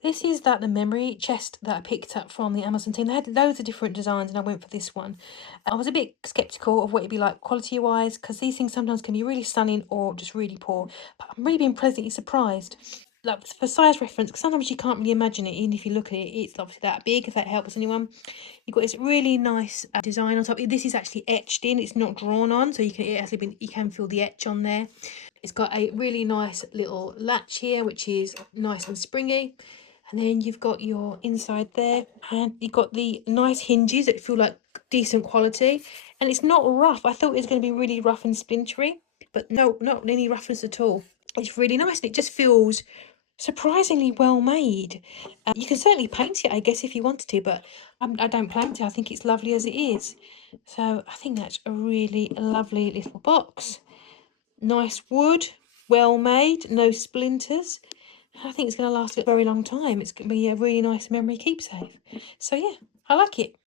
This is the memory chest that I picked up from the Amazon team. They had loads of different designs and I went for this one. I was a bit skeptical of what it'd be like quality-wise because these things sometimes can be really stunning or just really poor. But I'm really been pleasantly surprised. Like for size reference, because sometimes you can't really imagine it, even if you look at it, it's obviously that big, if that helps anyone. You've got this really nice design on top. This is actually etched in, it's not drawn on, so you can feel the etch on there. It's got a really nice little latch here, which is nice and springy. And then you've got your inside there, and you've got the nice hinges that feel like decent quality. And it's not rough. I thought it was going to be really rough and splintery, but no, not any roughness at all. It's really nice, and it just feels surprisingly well made. You can certainly paint it, I guess, if you wanted to, but I don't plan to. I think it's lovely as it is. So I think that's a really lovely little box. Nice wood, well made, no splinters. I think it's going to last a very long time. It's going to be a really nice memory keepsake. So yeah, I like it.